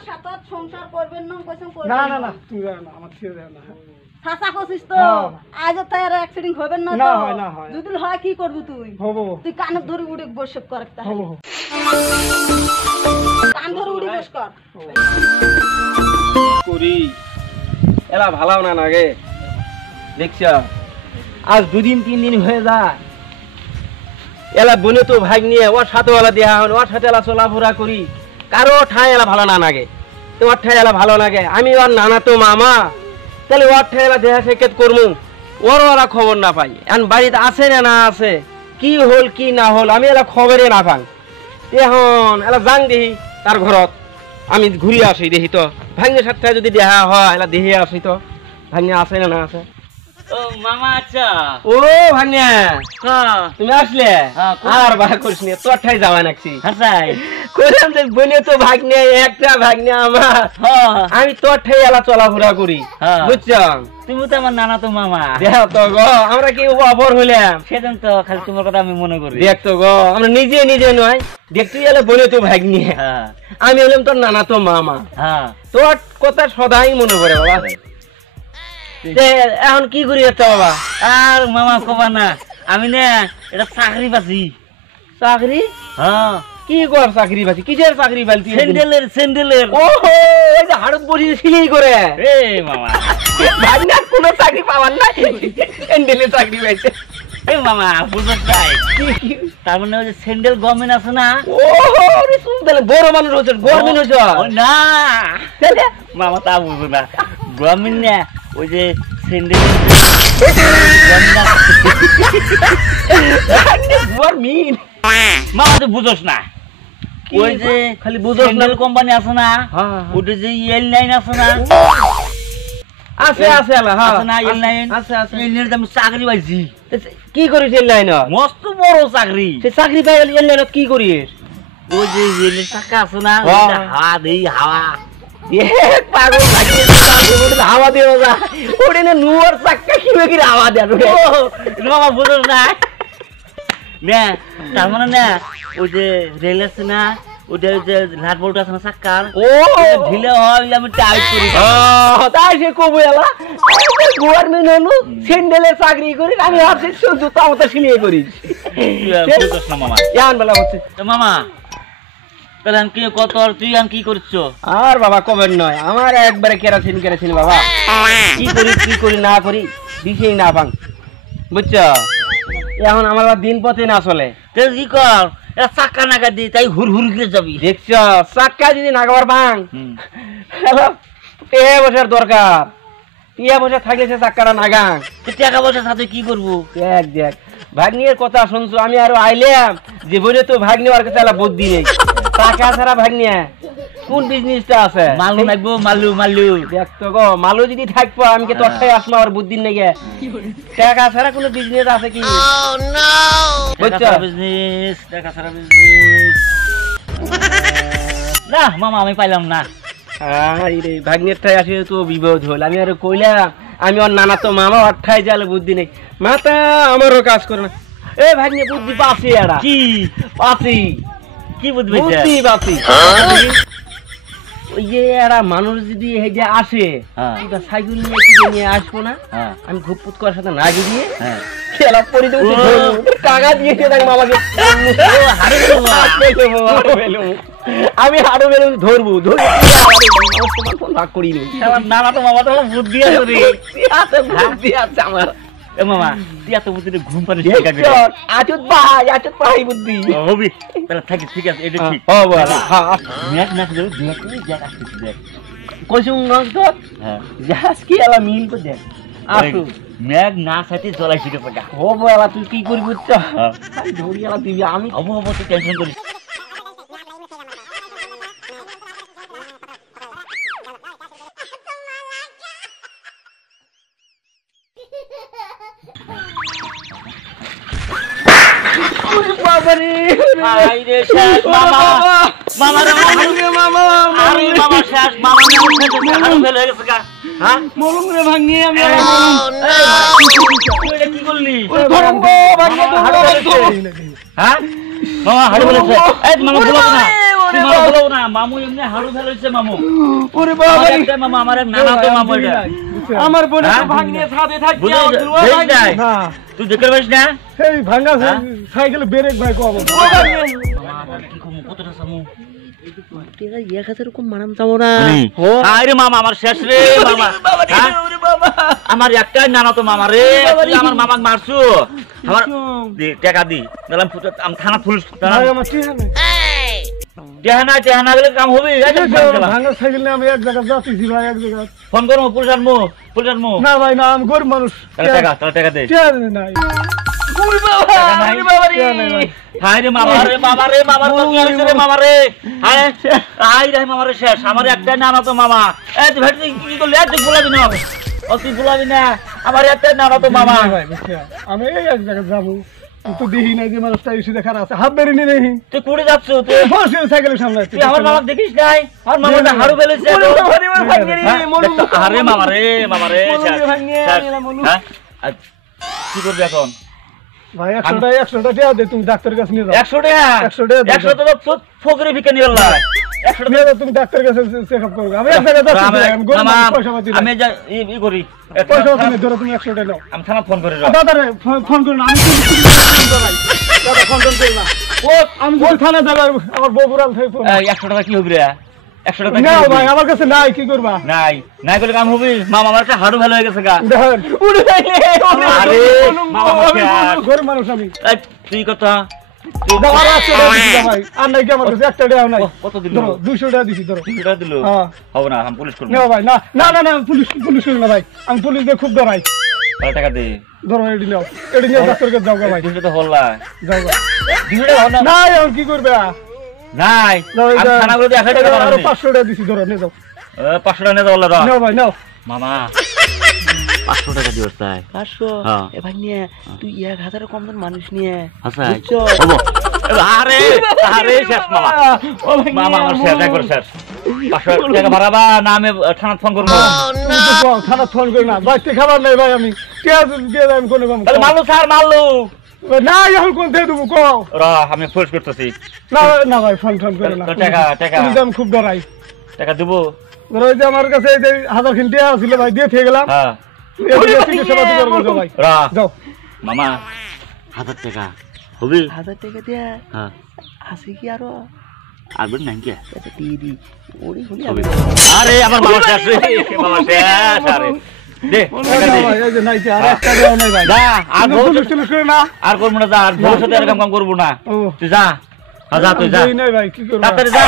আমার সাথে সংসার করবেন না কইছেন করবেন না না না তুমি যাও না আমার ছেড়ে দাও না ছাসা কইছিস তো আজ তো আর অ্যাক্সিডেন্ট হবে না তো না হয় যদি হয় কি করবি তুই হবো তুই কানে ধরে উড়ে বসে কর একটা হবো কান ধরে উড়ে বস কর করি এলা ভালো না লাগে দেখছ আজ দুদিন 3 দিন হয়ে যায় এলা বনে তো ভাগ নিয়ে ওর সাথে এলা দেয়া হন ওর সাথে এলা চলাফেরা করি কারো ঠাই এলা ভালো না লাগে তোমার ঠাই এলা ভালো লাগে আমি ওর নানা তো মামা তাহলে ওর ঠাই এলা দেহা সাক্ষাৎ করবো ওরা খবর না পাই এখন বাড়িতে আছে না আছে কি হল কি না হল আমি এলা খবরে না পাই এখন এলা যাং দেখি তার ঘরত আমি ঘুরে আসি দেখি তো ভাগ্নের সাথে যদি দেখা হয় এলা দেখে আসি তো ভাগ্নে আছে না আছে ও মামা আচ্ছা ও ভাগ্নে তুমি আসলে আর বাহ করিস নি তোর ঠাই যাওয়া নাকি হাসাই কইলাম যে বনে তো ভাগ্নে একটা ভাগ্নে আমার আমি তোর ঠাই এলা চলাফেরা করি বুঝছ তুমি তো আমার নানা তো মামা দেখো তো গো আমরা কি অপর হইলাম সেদিন তো খালি তোমার কথা আমি মনে করি দেখ তো গো আমরা নিজে নিজে নয় দেখতে গেলে বনে তো ভাগ্নে আমি হলাম তোর নানা তো মামা তোর কথা সদাই মনে পড়ে বাবা এখন কি করি বাবা আর মামা কবা না আমি না এটা চাকরি পাচ্ছি চাকরি কি কর চাকরি পাচ্ছি কিসের চাকরি পাইছি স্যান্ডেলের ও ওই যে হাড়ত বসিয়ে সিলাই করে এ মামা ভাগনা কোনো চাকরি পাওয়ার নাই স্যান্ডেলের চাকরি পাইছে এ মামা বুঝতে চাই তার মানে ওই যে স্যান্ডেল গভর্নমেন্ট আছে না ও রে শুনলে বড় মানুষ হচ্ছে গভর্নমেন্ট হচ্ছে না মামা তা বুঝো না গভর্নমেন্ট না ওই যে স্যান্ডেল গভর্নমেন্ট মামা তো বুঝোস না ওই যে খালি বুঝোস না কোম্পানি আছে না ওটা যে এল লাইন আছে না আছে আছে আছে না এল লাইন আছে আছে এল লাইনে আমি চাকরি পাইছি কি করিস এল লাইন মস্ত বড় চাকরি সে চাকরি পাই এল লাইনত কি করিস ওই যে এলের টাকা আছে না হাওয়া দেই হাওয়া পাগল হাওয়া দিও যা ওটা না নুয়ার চাক্কা কিভাবে কি হাওয়া দেয় মামা বুঝোস না না তার মানে না ওই যে রেল আছে না ওটা যে লাট বল্ট আছে না চাক্কার ও ঢিলে হয় আমি টাইট করি তাই সে কবু এলা গভর্নমেন্ট হলো স্যান্ডেলের চাকরি করি আমি ভাবছি জুতা মতো সিলিয়ে করি বুঝোস না মামা ইয়ান বেলা হচ্ছে মামা তাহলে আমি কি কত তুই আমি কি করছো আর বাবা কবেন নয় আমার একবারে কেরাসিন বাবা কি করি না করি দিশেই না পাং বুঝছ এখন আমার দিন পথে না চলে কি কর চাক্কা নাগা দি তাই হুর করে যাবি দেখছ চাক্কা যদি নাগাবার ভাঙ টেহে বসার দরকার টিয়া বসে থাকলে সে চাক্কাটা নাগাং টাকা পয়সা সাথে কি করবো দেখ ভাগ্নির কথা শুনছো আমি আরো আইলাম যে বলে তো ভাগ্নি আর কাছে বুদ্ধি নেই টাকা ছাড়া ভাগ্নিয়া কোন বিজনেসটা আছে মালু নাগবো মালু দেখ তো গো মালু যদি থাকবো আমি কি তোর ঠাই আসবো আর বুদ্ধির নেই টাকা ছাড়া কোনো বিজনেস আছে কি টাকা ছাড়া বিজনেস না মামা আমি পাইলাম না রে ভাগ্নের ঠাই আসে তো বিপদ হল আমি আর কইলাম আমি ওর নানা তো মামা ওর ঠাই যালে বুদ্ধি নেই মাথা আমারও কাজ করে না এ ভাগ্নে বুদ্ধি পাচ্ছি এরা কি পাচ্ছি কি বুদ্ধি পাচ্ছি ওই যে এরা মানুষ যদি এই যে আসে সাইকেল নিয়ে আসবো না আমি ঘুপুত করার সাথে নাগি দিয়ে খেলা পরি দেবো টাকা দিয়েছে দেখ মামাকে আমি হাড়ো বেরো ধরবো ভাগ করি নানা তো মামা তো বুদ্ধি আছে বুদ্ধি আছে আমার মামা তুই এত বুদ্ধি ঘুম পানি আচুত পাই বুদ্ধি হবি তাহলে থাকি ঠিক আছে এটা ঠিক কইছুম জাহাজ কি এলা মিল তো দেখ আসু মেঘ না সাথে জলাই শিখে পাকা হবো এলা তুই কি করবি বুঝছ ধরি এলা দিবি আমি হবো তুই টেনশন করিস ভাঙিয়ে তো হাড়ু আমার তো ফেলেছে। হ্যাঁ মামা হাড়ু ফেলেছে এই মামা বলো না তুমি মামা বলো না মামু এমনি হাড়ু ফেলেছে মামু ওরে বাবা আমার একটা মামা আমার এক নানা তো মামু এটা আমার বোন হ্যাঁ? ভাঙিয়ে ছাদে থাকছে বুঝলি আমার দুয়া দেখ ভাঙিয়ে। নাই না তুই দেখতে পারিস না এই ভাঙা হ্যাঁ? সাইকেলে ব্রেক ভাই কম ও ভাঙিয়ে। মামা কি কম কতটা সামু টেকা 1000 রকম মানাম চাও না আরে মামা আমার শেষ রে মামা হ্যাঁ? ওরে বাবা আমার একটাই নানা তো মামা রে তুই আমার মামাকে মারছু আমার দি টাকা দি দিলাম আমি থানা পুলিশ ভাই আমার টিহা নেই টেহানা গেলে কাম হবে ভাঙা সাইকেল নিয়ে আমি এক জায়গায় যাচ্ছি ভাই এক জায়গায় ফোন করবো পুলিশ আনবো না ভাই না আমি গরিব মানুষ তাহলে টাকা দে টিহা নাই ওরে বাবা টাকা নাই? ওরে বাবা রে টিহা নাই ভাই হাই রে মামা রে কি হইছে রে মামা রে হাই রে মামা রে শেষ আমার একটাই নানা তো মামা এই তুই ভেট কি করলি তুই বলাবি না ও তুই বলাবি না আমার একটাই নানা তো মামা ভাই বুঝছি আমি এই এক জায়গায় যাবো আমি তো দেখি নাই যে মানুষটা এসে দেখার আছে হাত বেরিয়ে নিয়ে দেখি তুই কুড়ে যাচ্ছ তুই বসে সাইকেলের সামনে তুই আমার মামাকে দেখিস নাই আমার মামাটা হাড়ু ফেলেছে ওরে বাবা রে ওরে ভাঙিয়ে রে হ্যাঁ? মরু দেখতো, আরে মামা রে মলু শেষ, রে ভাঙিয়ে, শেষ, এলা মলু। হ্যাঁ? আর কি করবি এখন ভাই 100টা টিহা দে তুমি ডাক্তারের কাছে নিয়ে যাও 100 টাকা 100 টাকা দিতে। 100 টাকা ফকরে ভিক্ষা নিয়ে গেল 100 টাকা নিয়ে যাও তুমি ডাক্তারের কাছে চেক আপ করবে আমি এক জায়গায় যাচ্ছি আমি গরিব মামা, মানুষ, পয়সা পাতি নাই। আমি যা ই করি পয়সা পাতি নেই, ধরো তুমি 100 টাকা নাও আমি থানা ফোন করে দাদা রে ফোন করুন আমি দাদা ফোন করুন না ও আমি যদি থানা যাবো আমার বগুড়াল থেকে ফোন 100 টাকা কি হবে রে 100 টাকা কি না হবে? ভাই আমার কাছে নাই কি করবা নাই নাই করলে কাম হবে মামা আমার একটা হাড়ু ভালো হয়ে গেছে গা দেখেন ওরে ভাঙিয়ে ওরে আরে মামা আমি গরিব মানুষ আমি এই, তুই কথা তুই দাও আর 100 টাকা দিছি দাও ভাই আর নাই কি আমার কাছে একটা টাকা নাই কত দিল ধরো 200 টাকা দিছি ধরো 200 টাকা দিল হ্যাঁ হবে না আমি পুলিশ করব না ভাই না না না না পুলিশ করি না ভাই আমি পুলিশ দিয়ে খুব ডরাই কত টাকা দে ধরো এডি নাও এডি নিয়ে ডাক্তারের কাছে যাও গা ভাই 200 তো হল্লা যাও গা 200 টাকা হল না না এখন কি করবে নাই যাও আমি থানা করে 100 টাকা আরো বানাবো 500 টাকা দিছি ধরো নিয়ে যাও 500 টাকা নিয়ে দাও হল্লা নাও ভাই নাও মামা 500 টাকা দিও তাই 500 হ্যাঁ। এ ভাঙিয়ে তুই 1000 কম দাম মানুষ নিয়ে আচ্ছা বুঝছো? হবো আরে আরে শেষ মামা ও ভাঙিয়ে মামা আমার শেষ একবার শেষ 500 টাকা ভাড়াবা না আমি থানা ফোন করবো তুমি তো কও, থানা ফোন করে না বাইতে খাবার নাই ভাই আমি কে দিয়ে আমি কোন কাম তাহলে মারলো স্যার মারলো না এখন কোন দিয়ে দেবো কও র আমি ফোর্স করতেছি না না ভাই ফোন করে না তো টাকা পুলিশ আমি খুব ডরাই টাকা দেবো ধরো ওই যে আমার কাছে এই যে 1000 খিন টাকা ছিল ভাই দিয়ে থেকে গেলাম হ্যাঁ এদিকে চিকিৎসা পাতি করবো যাও ভাই র যাও মামা 1000 টাকা হবে 1000 টাকা দিয়া হ্যাঁ আছে কি আরো আর বের নাই কি এটা দিয়ে দি ওরে হলি হবে আরে আমার মামা শেষ রে মামা শেষ আরে দে টাকা না দে ভাই এই যে নাই যে আর একটা দেওয়া নাই ভাই যা আর পুলিশ টুলিশ করে না আর করবো না যা আর ভবিষ্যতে এরকম কাম করবো না ও তুই যা হ্যাঁ যা তুই যা দেই নাই ভাই কি করব তাড়াতাড়ি যা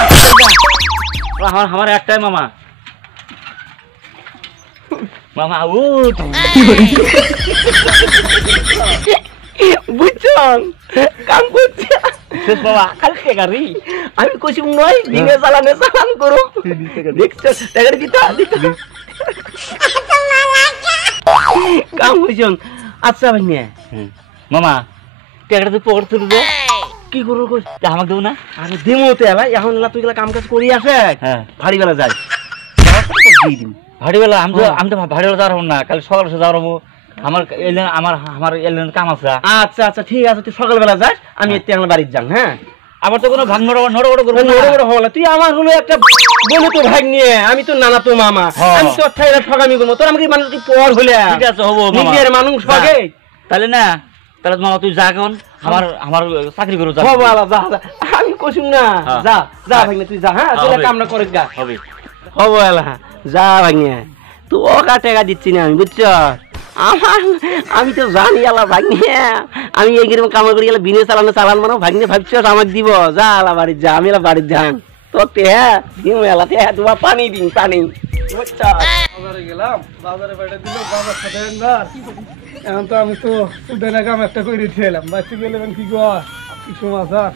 আমার একটাই মামা মামা উঠ বুঝছো কাম করছে শেষ বাবা কালকে গাড়ি আমি কইছি নয় দিনে চালান করো দেখছো টাকা দিতা কাম হইছন আচ্ছা ভাইয়া মামা টাকাটা তুই পকেট তুলে দে কি করবো কই আমাকে দেবো না আরে দেমো তো এলা এখন এলা তুই গেলা কাম কাজ করি আসে হ্যাঁ ভারী বেলা যায় দিয়ে দিন ভাড়িবেলা আমি তো ভাড়িবেলা যাওয়ার না কাল সকালে যাওয়ার হবো আমার এলেন আমার এলেন কাম আছে আচ্ছা আচ্ছা ঠিক আছে তুই সকালবেলা যাস আমি এতে আমার বাড়ির যাং হ্যাঁ আবার তো কোনো ভাঙ নড়বড় করবো না বড় বড় হলো তুই আমার হলো একটা বলে তো ভাগ নিয়ে আমি তো নানা তো মামা হ্যাঁ। আমি তো ঠাইরা ঠগামি করবো তোর আমাকে মানুষ কি পর হলে ঠিক আছে হবো মামা নিজের মানুষ যা। হগে তাহলে না তাহলে মামা তুই যা এখন আমার চাকরি করো যা হবো আলা যা যা। আমি কইছুম না হ্যাঁ। যা যা হ্যাঁ। ভাগনে তুই যা হ্যাঁ হ্যাঁ, তোরা হবে। কামনা করে গা হবে হবো এলা যা ভাগনে তুই ওকা টাকা দিচ্ছি না আমি বুঝছ আমি তো জানি আলা ভাগ্নে আমি এই কিরকম কামাই করি গেলে বিনে চালান মানে ভাগ্নে ভাবছ আমাকে দিব যা আলা বাড়ির যা আমি এলা বাড়ির যান তোর তেহা দিন এলা তেহা তোমার পানি দিন পানি বুঝছ বাজারে গেলাম বাজারে বাইরে দিল বাবার সাথে একবার এখন তো আমি তো সুদেনা কাম একটা করে খেলাম বাচ্চা গেলে কি গো কি সমাচার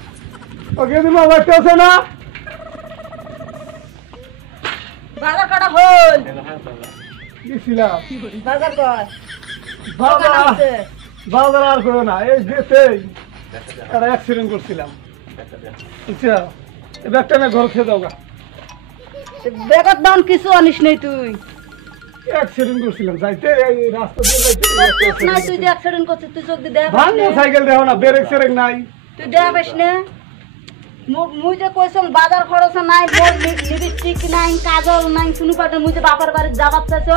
ওকে দিমা বাচ্চা আছে না বাজার কটা হল গেছিলাম বাজার কর বাজার আর করো না এই যেতেই একটা অ্যাক্সিডেন্ট করছিলাম বুঝছো এই ব্যাগটা না ঘর খেয়ে দাও গা বেগত দাম কিছু আনিস নেই তুই অ্যাক্সিডেন্ট করছিলাম যাইতে এই রাস্তা দিয়ে যাইতে নাই তুই যে অ্যাক্সিডেন্ট করছিস তুই চোখ দিয়ে দেখা পাস ভাঙা না? সাইকেল দেখো না ব্রেক সেরেক নাই তুই দেখা পাস না মুই যে কইছম বাজার খরচ নাই মোর লিপস্টিক নাই কাজল নাই শুনু পাটে মুই যে বাবার বাড়ি যাবার চাইছ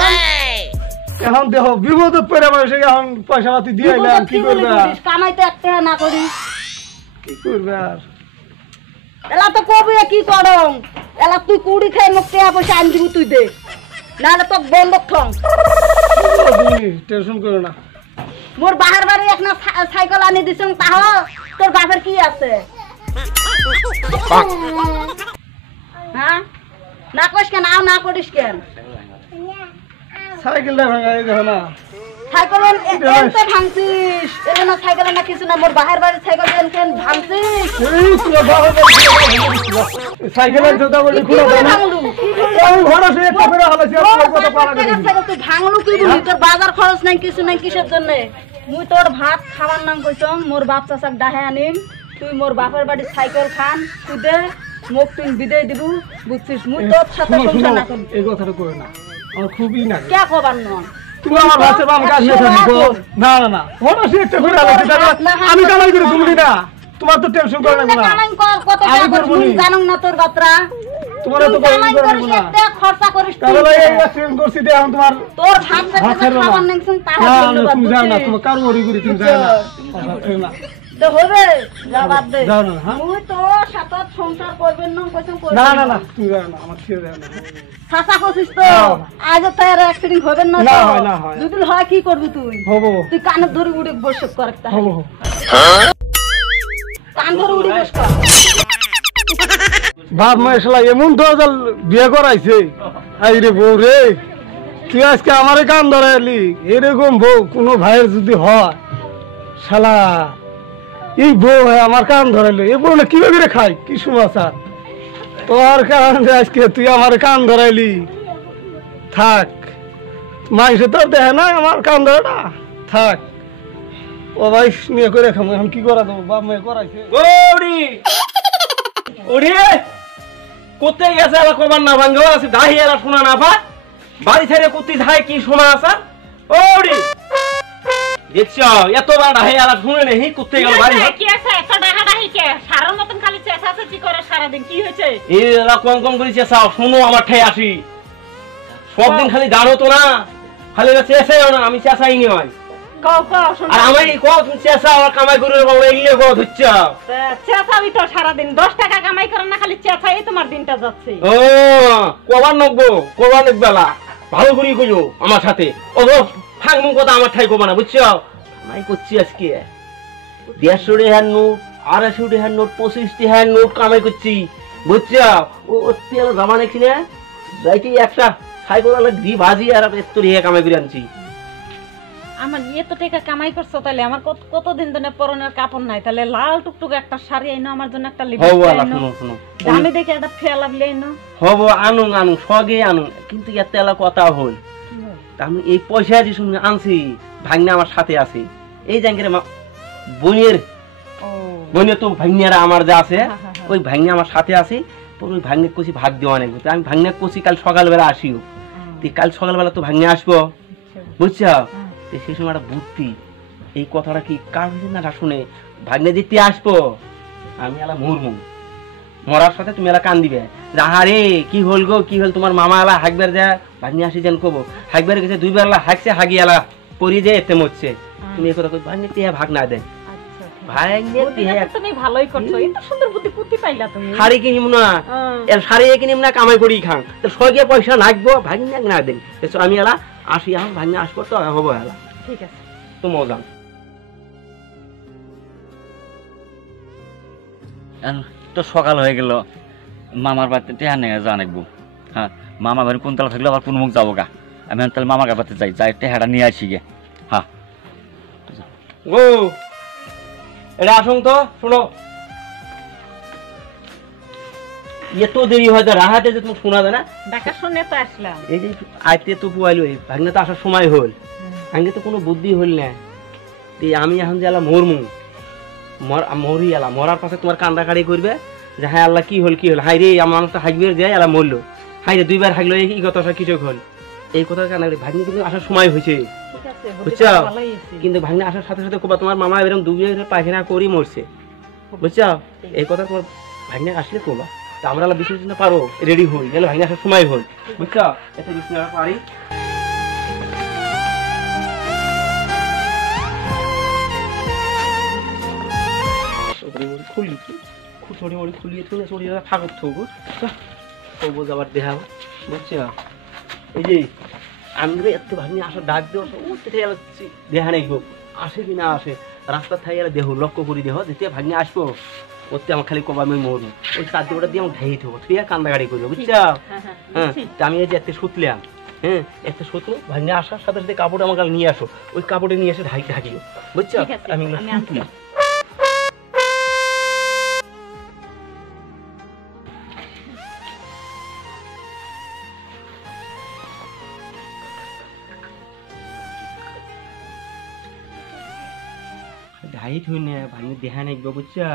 এখন দেখো বিপদে পড়ে মানুষ এখন পয়সা পাতি দিয়ে এলাম কি করবে আর? কামাই তো একটা না করি কি করবে আর এলা তো কবি কি করম এলা তুই কুড়ি খাই মোক টাকা পয়সা আন দিবি তুই দে নাহলে তো বন্ধক ঠং তুমি টেনশন করো না মোর বাহার বাড়ি একটা সাইকেল আনি দিছং তাহ তোর বাপের কি আছে হ্যাঁ না কইস কেন আও না করিস কেন সাইকেলটা ভাঙা এই দেখো না সাইকেল এনতে ভাঙছিস এলে না সাইকেল না কিছু না মোর বাহার বাড়ি সাইকেল এনতে ভাঙছিস এই তোমার বাবা সাইকেলের জুতা বলে খুলে দাও না ভাঙলু আমি ঘরে শুয়ে একটা করে হালাইছি আর তোর কথা পারা গেছে সাইকেল তুই ভাঙলু কি বলি তোর বাজার খরচ নাই কিছু নাই কিসের জন্য মুই তোর ভাত খাওয়ার নাম কইছম মোর বাপ চাচাক ডাহে আনিম তুই মোর বাপের বাড়ি সাইকেল খান তুই দে মোক তুই বিদায় দিব বুঝছিস মুই তোর সাথে সংসার না করব এই কথাটা কই না আমার খুবই না কে খবর নন তুমি আমার ভাষা বাম কাজ না থাকো না না না ঘরে শুয়ে একটা করে হালাইছি আমি কামাই করে তুমি না তোমার তো টেনশন করে না কামাই কর কত আমি টাকা করবো তুই নি। জানো না তোর বাতরা তোমার তো কামাই করে করিস না একটা খরচা করিস তুই তাহলে এই অ্যাক্সিডেন্ট করছি দে এখন তোমার তোর ভাত ভাত থেকে খাবো না। খাবার নাইছন তাহা না বলতে না তুমি যাও না পারছিস তোমার কারো ওরি করি তুমি যাও না না তো হবে যা বাদ দে যাও না, হ্যাঁ? মুই তো সাথে সংসার করবেন না কইছম করবেন না না না তুমি যাও না আমার ছেড়ে দাও না সাসা কইছিস তো না। আজ তার অ্যাক্সিডেন্ট হবে না না তো হয়, না হয়। যদি হয় কি করবি তুই হবো তুই কানে ধরে উড়ে বসে কর একটা হবো কান ধরে উড়ে বস কর বাপ মাইশাল্লাহ এমন তো বিয়ে করাইছে আই রে বউ রে তুই আজকে আমারে কান ধরাইলি এরকম বউ কোনো ভাইয়ের যদি হয় শালা এই বউ আমার কান ধরাইলো এই বউ না কিভাবে রে খাই কি সমাচার তোর কারণে আজকে তুই আমার কান ধরাইলি থাক মাইসে তোর দেখে না আমার কান ধরাটা থাক ও ভাই নিয়ে করে খাবো এখন কি করা দেবো বাপ মেয়ে করাইছে ওড়ি ওড়ি কোথায় গেছে আলা কবার না ভাঙ্গো আছে দাহি আলা শোনা না পা বাড়ি ছেড়ে কোথায় যায় কি শোনা আছে ওড়ি দেখছো এতবার দাহি আলা শুনে নেই কোথায় গেল বাড়ি কি আছে এত ডাহাডাহি কে সারার মতন খালি চেঁচাচেঁচি করে সারাদিন কি হয়েছে এই এলা কম কম করে চেঁচাও শোনো আমার ঠাই আসি সব দিন খালি দাঁড়ো তো না খালি না চেঁচাইও না আমি চেঁচাইনি হয় কও কও শোন আর আমি কো তুমি চেঁচাও আর কামাই করে বাবা এগুলো কো ধুচ্ছা চেঁচাবি তো সারাদিন 10 টাকা কামাই করেন না খালি চেঁচাই তোমার দিনটা যাচ্ছে ও কবার বেলা ভালো করে কইও আমার সাথে ও ফাংমু কথা আমার ঠাই কবা না বুঝছো নাই করছি আজকে 150 টাকার নোট 250 টাকার নোট 25 টাকার নোট কামাই করছি বুঝছো ও তেল জামা নাকি না যাইতে একটা সাইকেল আলা দি ভাজি আর এত রিয়া কামাই করে আনছি আমার এত টাকা কামাই করছো তাহলে আমার কতদিন ধরে পরনের কাপড় নাই তাহলে লাল টুকটুক একটা শাড়ি আইনো আমার জন্য একটা হবো লিপস্টিক আলা আইনো শুনো শুনো দামি দেখে একটা ফেলা বলে আইনো হবো আনুন সগে আনুন কিন্তু এত এলা কথা হল আমি এই পয়সা যে শুনে আনছি ভাগ্নে আমার সাথে আছে এই জাঙ্গের বোনের ও বোনের তো ভাগ্নেরা আমার যা আছে ওই ভাগ্নে আমার সাথে আছে তোর ওই ভাগ্নে কষি ভাগ দেওয়া নেই আমি ভাগ্নে কষি কাল সকালবেলা আসিও তুই কাল সকালবেলা তো ভাগ্নে আসবো বুঝছো সেই সময় একটা বুদ্ধি এই কথাটা কি কার না শুনে ভাগ্নে দিতে আসবো আমি এলা মরমু মরার সাথে তুমি এলা কান দিবে আরে কি হল গো কি হল তোমার মামা এলা হাকবার যা ভাগ্নে আসি যেন কব হাকবার গেছে 2 বার এলা হাকছে হাগি এলা পরি যে এতে মরছে তুমি এই কথা কই ভাগ্নে তিয়া ভাগ না দেন আচ্ছা ভাগ্নে তিয়া তুমি ভালোই করছো এত সুন্দর বুদ্ধি কুতি পাইলা তুমি শাড়ি কিনিম না এর শাড়ি কিনিম না কামাই করি খাং তো সগে পয়সা লাগবো ভাগ্নে না দেন তো আমি এলা আসি এখন ভাগ্নে আসবো তো হবো এলা ঠিক আছে তো মজা তো সকাল হয়ে গেল মামার বাড়িতে টেহা নেই জানাকবো হ্যাঁ মামা বাড়ি কোনতলা থাকলে আবার কোন মুখ যাবো গা আমি তাহলে মামার বাড়িতে যাই যাই টেহাটা নিয়ে আসি গে হ্যাঁ ও এটা আসুন তো শোনো এত দেরি হয়তো রাহাতে যে তুমি শোনা যায় না দেখা শুনে তো আসলাম এই যে আইতে তো পুয়াইলো ভাগ্নে তো আসার সময় হল ভাগ্নে তো কোনো বুদ্ধি হল না আমি এখন যে এলা মরমু মরি এলা মরার পাশে তোমার কান্দাকাড়ি করবে যে হ্যাঁ আল্লাহ কি হল হাই রে আমার তো হাইবের যায় এলা মরলো হাই রে 2 বার হাগলো এই কথা কিছু হল এই কথা কানাগড়ি ভাগ্নে কিন্তু আসার সময় হয়েছে ঠিক আছে বুঝছো ভালোই হয়েছে। কিন্তু ভাগ্নে আসার সাথে সাথে কবা তোমার মামা এরকম ডুবে পায়খানা করি মরছে বুঝছো এই কথা তোমার ভাগ্নে আসলে কবা তা আমরা বিশেষ না পারো রেডি হই গেলে ভাগ্নে আসার সময় হই বুঝছো এত বিশেষ না পারি খুলি খুঁড়ি মড়ি খুলিয়ে তুলে চড়িয়ে ফাগত থবো তবু যাবার দেখাবো বুঝছো এই যে আমরা এত ভাগ্নে আসার ডাক দেওয়া দেখা নেই গো আসে কি না আসে রাস্তার থাই দেহ লক্ষ্য করি দেহ যেতে ভাগ্নে আসবো ওতে আমার খালি কবা আমি মরবো ওই চার ওটা দিয়ে আমার ঢেই থবো তুই কান্দা গাড়ি করবো বুঝছো হ্যাঁ তা আমি এই যে একটা সুতলাম হ্যাঁ একটা সুতো ভাগ্নে আসার সাথে সাথে কাপড় আমার কাছে নিয়ে আসো ওই কাপড়ে নিয়ে এসে ঢাকিও বুঝছো ঠিক আছে, আমি আমি আনছি। ঢাই থুই না ভাগ্নে দেখা নেই গো বুঝছো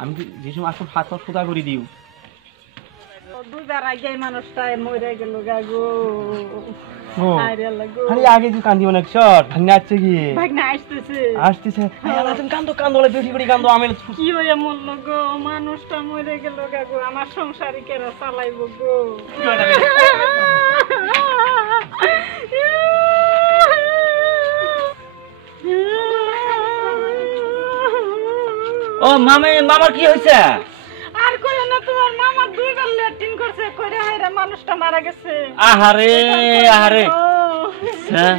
আমি যে সময় আসো হাত পা সোজা করে দিও দুইবার আগে মানুষটা মরে গেল গাগো আরে লাগো আরে আগে তুই কান্দি অনেক শট ভাগ্নে আসছে কি ভাগ্নে আসতেছে আসতেছে তুমি কান্দো কান্দো বেশি করে কান্দো আমি কি হইয়া মরল গো মানুষটা মরে গেল গাগো আমার সংসারই কেরা চালাইব গো ও মামে মামার কি হয়েছে আর কই না তোমার মামা দুইবার ল্যাট্রিন করছে কইরা হাইরা মানুষটা মারা গেছে আহারে আহারে ও, হ্যাঁ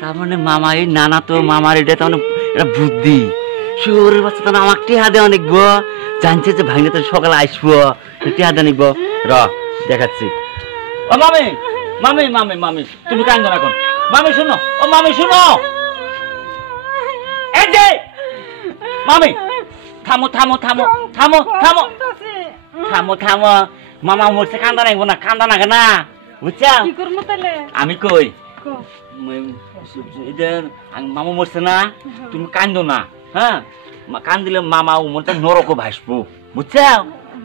তার মানে মামা এই নানা তো মামার এটা তার মানে এটা বুদ্ধি শহরের বাচ্চা তো আমাকে টিহা দেওয়া নিকবো জানছে যে ভাঙলে তো সকালে আসবো টিহা দেওয়া নিকবো র দেখাচ্ছি ও মামি মামি মামি মামি তুমি কান্দো না এখন মামি শুনো ও মামি শুনো এই যে মামি থামো থামো থামো থামো থামো বলতাছে, থামো থামো মামা মরছে কান্দা নাইবো না কান্দা না কেনা বুঝছা কি করবো তাহলে আমি কই কো, মামা মরছে না তুমি কান্দো না হ্যাঁ কান দিলে মামা মনটা নরকও ভাসবো বুঝছো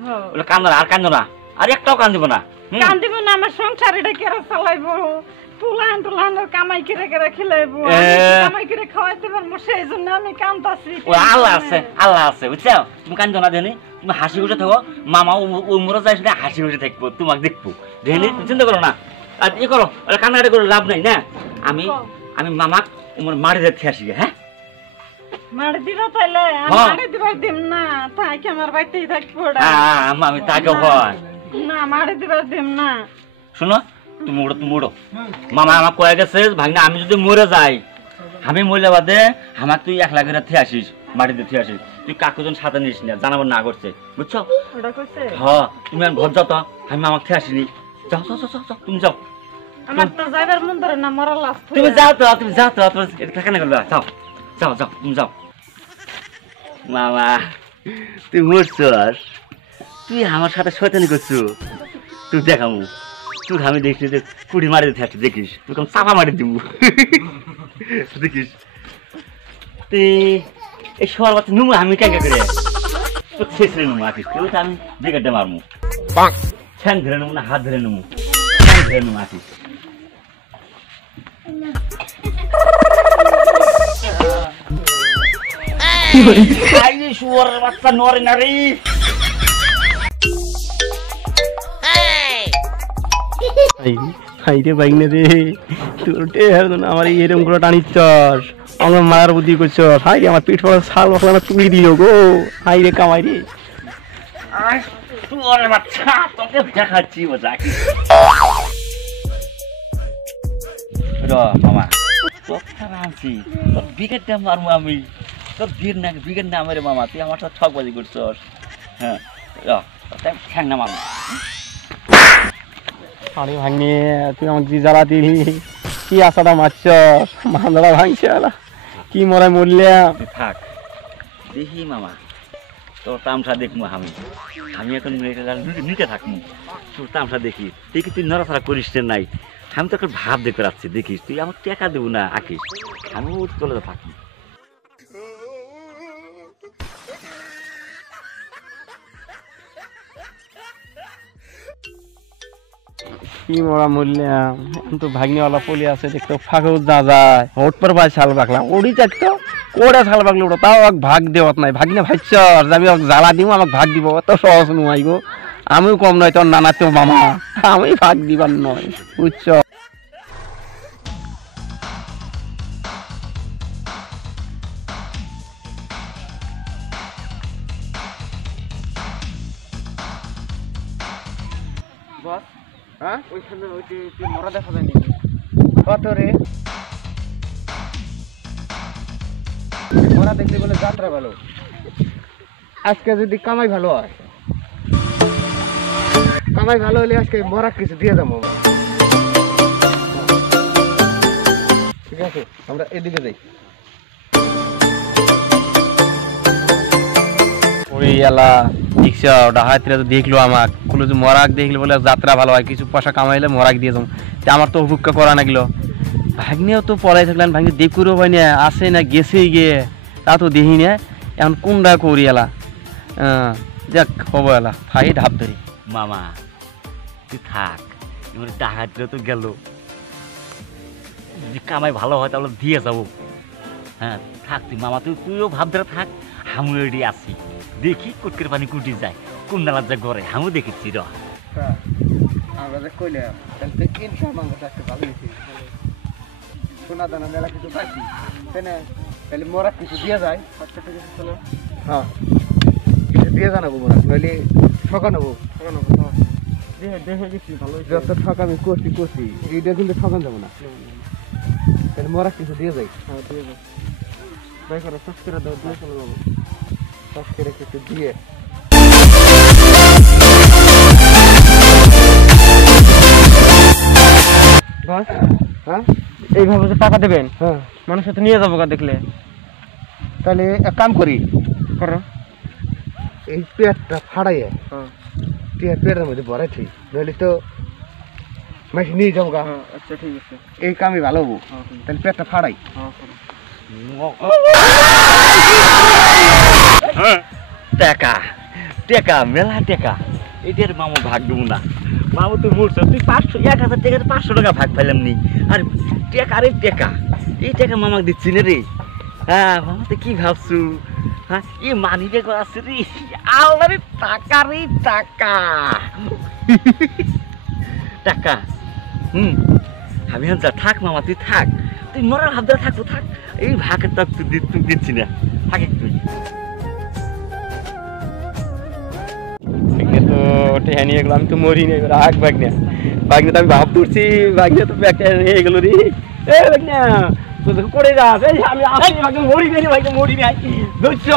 হ্যাঁ। ওটা কান্দো না আর কান্দো না আর একটাও কান্দিব না কান দিব না আমার সংসার এটা কেরা চালাইবো তুলান তুলান কামাই করে করে খেলাইবো কামাই করে খাওয়াইতে পারবো সেই জন্য আমি কান্দাছি ও আল্লাহ আছে বুঝছো তুমি কান্দো না দেনি তুমি হাসি খুশি থাকো মামা ও মরে যাইস না হাসি খুশি থাকবো তোমাকে দেখবো দেনি চিন্তা করো না আর ই করো কান্নাকাটি করে লাভ নাই না আমি আমি মামাক তোমার মারি দেখতে আসি হ্যাঁ মারি দিবা তাইলে হ্যাঁ। মারি দিবার দিম না তাই কি আমার বাড়িতেই থাকবো ওটা আমি তাকে হয় না মারি দিবার দিম না শোনো তুমি উড়ো মামা আমার কয়ে গেছে ভাগনা আমি যদি মরে যাই আমি মরলে বাদে আমাকে তুই 1 লাখ করে আসিস মাটিতে থিয়ে আসিস তুই কাকুজন সাথে নিস না জানাবো না করছে বুঝছো ওটা কইছে হ্যাঁ তুমি আর ঘর যাও তো আমি মামাকে থিয়ে আসিনি যাও যাও যাও যাও তুমি যাও আমার তো যাইবার মন ধরে না মরা লাভ তুমি যাও তো এটা কেন করবে যাও যাও যাও তুমি যাও মামা তুই মরছস তুই আমার সাথে শয়তানি করছো তুই দেখামু তুই আমি দেখছি যে কুড়ি মারি দিতে আসছি দেখিস তুই কম চাপা মারি দিব দেখিস তুই এই শোয়ার বাচ্চা নুমু আমি কে করে তো ছেড়ে নুমু আছিস তুই তো আমি ব্রিগেডে মারমু ফ্যান ধরে নেবো না হাত ধরে নেবো ফ্যান ধরে নেবো আছিস শুয়ারের বাচ্চা নরে না রে হাইরে ভাগ্নে রে তোর আমার এরকম করে টানিচ্ছস আমার মারার বুদ্ধি করছস হাইরে আমার পিঠ পড়া ছাল মশলা আমার তুলি দিল গো হাইরে কামাই রে শুয়ারের বাচ্চা তোকে দেখাচ্ছি মজা র মামা তোর ছাড়া আনছি তোর বিকেটটা মারবো আমি তোর বিকেট না মেরে মামা তুই আমার সাথে ঠকবাজি করছস হ্যাঁ ঠ্যাং না মারবো আরে ভাগ্নে তুই আমার দি জ্বালা দিলি কি আশাটা মারছস মান্দাটা ভাঙছে আলা কি মরাই মরলাম তুই থাক দেখি মামা তোর তামসা দেখবো আমি এখন নিতে থাকবো তোর তামসা দেখি তুই নড়াচড়া করিস নাই আমি তো এখন ভাব দেখতে রাখছি দেখিস তুই আমার টাকা দেবো না আঁকিস আমি চলে থাকি কি মরা মূল্যাম তো ভাগ্নিওয়ালা পলি আছে দেখতো ফাঁকেও যা যায় হোট পর ভাই শাল বাকলা ওড়ি চাইতো কোড়া শাল বাকলো ওটা তাও ভাগ দেওয়াত নাই ভাগ্নে ভাইছ আমি জ্বালা দিব আমাকে ভাগ দিব অত সহজ নয় গো আমিও কম নয় তোর নানা তো মামা আমি ভাগ দিবার নয় বুঝছ হ্যাঁ ওইখানে মরা দেখা যায়নি কত রে ওরা দেখলে বলে যাত্রা ভালো আজকে যদি কামাই ভালো হয় কামাই ভালো হলে আজকে মরা কিছু দিয়ে যাবো ঠিক আছে আমরা এদিকে যাই ওই এলা দেখছ ডাহাতিরা তো দেখলো আমার কোনো যে মরাক দেখলে বলে যাত্রা ভালো হয় কিছু পয়সা কামাইলে মরাক দিয়ে যাবো আমার তো অপেক্ষা করা নাগলো ভাগ্নেও তো পড়াই থাকলেন ভাগ্নে দেখুরও হয় না আসে না গেছেই গিয়ে তা তো দেখি না এখন কোনটা করি এলা যাক হবো এলা ভাই ঢাপ ধরি মামা তুই থাক এবার ডাহাতিরা তো গেল যদি কামাই ভালো হয় তাহলে দিয়ে যাবো হ্যাঁ থাক তুই মামা তুইও ভাবতে থাক হামু রেডি আছি দেখি কুটকের পানি কুটি যায় কোন নালার যা ঘরে হামু দেখেছি র আমরা যে কইলাম তাহলে তো ইনশাআল্লাহ আমরা আজকে ভালো হয়েছি সোনা দানা মেলা কিছু পাইছি তাই না তাহলে মরা কিছু দিয়ে যায় হ্যাঁ কিছু দিয়ে জানাবো মরা নইলে ঠকানাবো যত ঠকামি করছি এইটা কিন্তু ঠকান যাবো না তাহলে মরা কিছু দিয়ে যায় কিছু দিয়ে বস হ্যাঁ এইভাবে যে টাকা দেবেন হ্যাঁ মানুষের তো নিয়ে যাবো দেখলে তাহলে এক কাম করি করো এই পেটটা ফাড়াইয়ে পেটের মধ্যে ভরাইছি নইলে তো মাসি নিয়ে যাবো গা আচ্ছা ঠিক আছে এই কামই ভালো হবো তাহলে পেটটা ফাড়াই টাকা টাকা মেলা টাকা এটার মামু ভাগ দেবো না মামু তুই বলছ তুই 500 1000 টাকার 500 টাকা ভাগ পাইলাম নি আর টাকা রে টাকা এই টাকা মামাকে দিচ্ছি না রে হ্যাঁ মামা তো কি ভাবছু হ্যাঁ এই মানি ব্যাগ আছে রে আল্লাহ রে টাকা রে টাকা টাকা আমি যা থাক মামা তুই থাক তুই মরার ভাবতে থাকবো থাক এই ভাগের টাকা তুই দিচ্ছি না থাক তুই তো টেহা নিয়ে গেলো আমি তো মরি না এবার আগ ভাগ্নে তো আমি ভাব তুলছি ভাগ্নে তো একটা নিয়ে গেলো রে এ ভাগ্নে তুই তো করে যাস এই আমি আসি ভাগ্নে মরি নাই ভাগ্নে মরি নাই ধরছ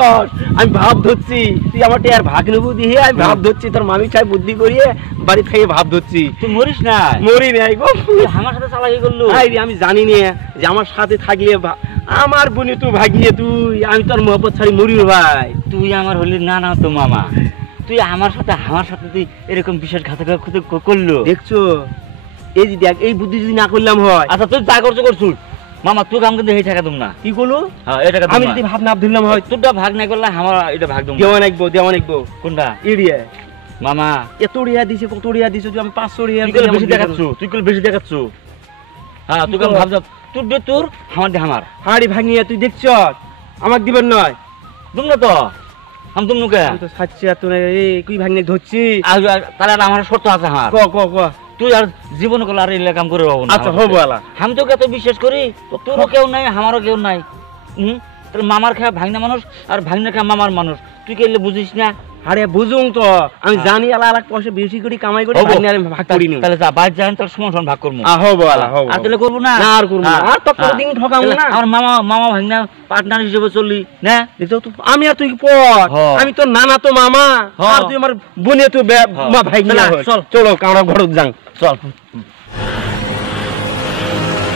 আমি ভাব ধরছি তুই আমার টেয়ার ভাগ নেবো দিয়ে আমি ভাব ধরছি তোর মামি সাহেব বুদ্ধি করিয়ে বাড়ি থেকে ভাব ধরছি তুই মরিস না মরি নাই গো আমার সাথে চালাকি করলো আমি জানি না যে আমার সাথে থাকলে আমার বোনে তুই ভাগিয়ে তুই আমি তোর মহব্বত ছাড়ি মরি ভাই তুই আমার হলি না না তো মামা তুই আমার সাথে তুই এরকম বিশ্বাসঘাতকতা করলো দেখছো এই যে দেখ এই বুদ্ধি যদি না করলাম হয় আচ্ছা তুই যা করছো মামা তুই কাম কিন্তু এই টাকা দেব না কি করলো হ্যাঁ এই টাকা আমি যদি ভাব না ধরলাম হয় তোরটা ভাগ না করলে আমার এটা ভাগ দেব দেওয়া নাকবো কোনটা ইডিয়া মামা এত রিয়া দিছে কত রিয়া দিছে তুই আমি 500 রিয়া তুই বেশি দেখাচ্ছ হ্যাঁ তুই কাম ভাব তোর আমার হাড়ি ভাঙিয়ে তুই দেখছ আমাকে দিবেন নয় তুমি না তো আমি তুমি কে আমি তো সাচ্ছি আর তোর এই কুই ভাঙিয়ে ধরছি তাহলে আমার শর্ত আছে আমার ক তুই আর জীবন করলে আর এই কাম করে পাবো না আচ্ছা হবো আলা আমি তোকে এত বিশ্বাস করি তোরও কেউ নাই আমারও কেউ নাই তাহলে মামার খায় ভাগনা মানুষ আর ভাগনা খায় মামার মানুষ তুই কেলে বুঝিস না আরে বুঝুং তো আমি জানি আলা আলা পয়সা বেশি করে কামাই করে ভাগনা আর ভাগ করি নি তাহলে যা বাইরে যান তাহলে সমান ভাগ করবো হবো আলা হবো আর তাহলে করবো না আর করবো না আর তো দিন ঠকাবো না আমার মামা ভাগনা পার্টনার হিসেবে চললি না দেখছো তো আমি আর তুই পর আমি তো নানা তো মামা আর তুই আমার বোনে তো মা ভাই চল চলো আমরা ঘর যাং চল